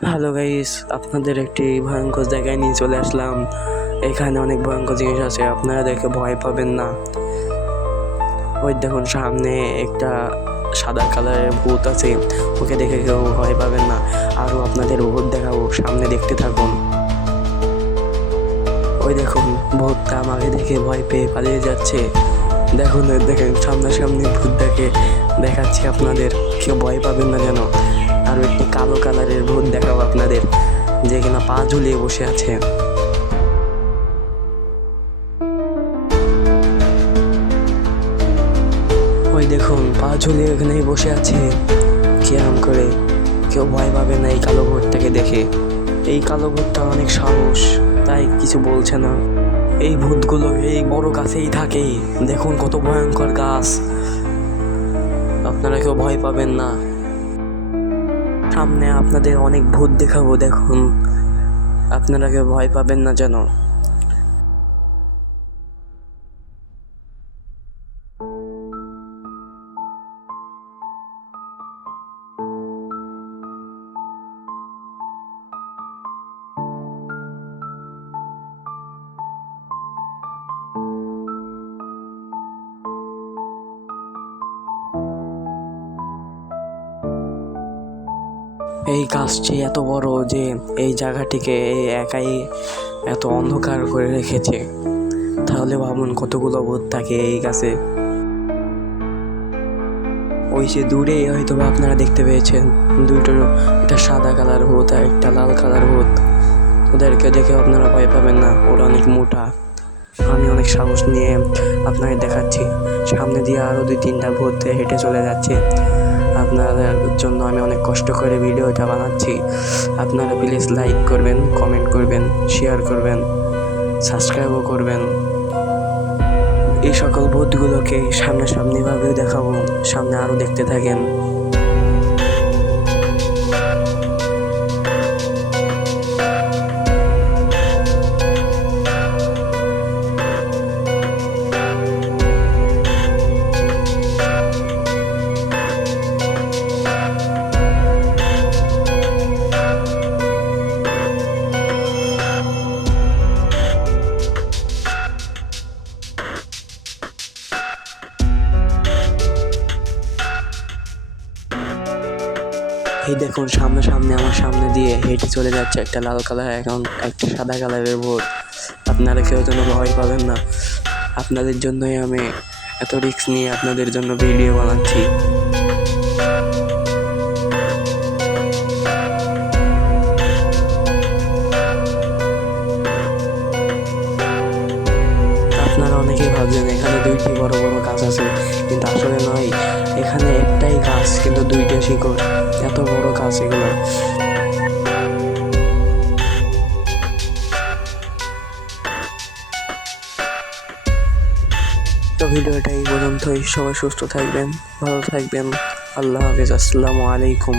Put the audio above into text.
Hello guys, আপনাদের একটি ভয়ঙ্কর জায়গায় নিয়ে চলে আসলাম। এখানে অনেক ভয়ঙ্কর জিনিস আছে, আপনারা দেখে ভয় পাবেন না। ওই দেখুন সামনে একটা সাদা কালারের ভূত আছে, ওকে দেখে কেউ ভয় পাবেন না। আরও আপনাদের ভূত দেখাবো, সামনে দেখতে থাকুন। ওই দেখুন ভূতটা আমাকে দেখে ভয় পেয়ে পালিয়ে যাচ্ছে। দেখেন সামনাসামনি ভূত দেখাচ্ছি আপনাদের, কেউ ভয় পাবেন না যেন। আরও একটি কালো কালারের ভূত দেখাবো আপনাদের, যে কিনা পা ঝুলিয়ে বসে আছে। ওই দেখুন পা ঝুলিয়ে এখানেই বসে আছে কিরম করে। কেউ ভয় পাবে না এই কালো ভূতটাকে দেখে। এই কালো ভূতটা অনেক সাহস, তাই কিছু বলছে না। এই ভূতগুলো এই বড় গাছেই থাকে, দেখুন কত ভয়ঙ্কর গাছ। আপনারা কেউ ভয় পাবেন না। সামনে আপনাদের অনেক ভূত দেখাবো, দেখুন আপনারা কেউ ভয় পাবেন না যেন। এই গাছটি এত বড় যে এই জায়গাটিকে একাই এত অন্ধকার করে রেখেছে। তাহলে ভাবুন কতগুলো ভূত থাকে এই গাছে। ওই যে দূরে হয়তো আপনারা দেখতে পেয়েছেন দুটো, একটা সাদা কালার ভূত আর একটা লাল কালার ভূত। ওদেরকে দেখে আপনারা ভয় পাবেন না, ওরা অনেক মোটা। আমি অনেক সাহস নিয়ে আপনাকে দেখাচ্ছি। সামনে দিয়ে আরও 2-3টা ভূত হেঁটে চলে যাচ্ছে। আপনাদের জন্য আমি অনেক কষ্ট করে ভিডিওটা বানাচ্ছি। আপনারা প্লিজ লাইক করবেন, কমেন্ট করবেন, শেয়ার করবেন, সাবস্ক্রাইবও করবেন। এই সকল ভূতগুলোকে সামনাসামনিভাবে দেখাবো, সামনে আরও দেখতে থাকেন। এই দেখুন সামনে আমার সামনে দিয়ে হেঁটে চলে যাচ্ছে একটা লাল কালার, এখন একটা সাদা কালারের ভূত। আপনারা কেউ যেন ভয় পাবেন না। আপনাদের জন্যই আমি এত রিস্ক নিয়ে আপনাদের জন্য ভিডিও বানাচ্ছি। আপনারা অনেকেই ভাবছেন এখানে 2টি বড় বড় গাছ আছে, কিন্তু আসলে নয়। এখানে একটাই গাছ, কিন্তু 2টা শিকড়। এত বড় গাছ এগুলো। তো ভিডিওটা এই পর্যন্তই। সবাই সুস্থ থাকবেন, ভালো থাকবেন। আল্লাহ হাফেজ, আসসালামু আলাইকুম।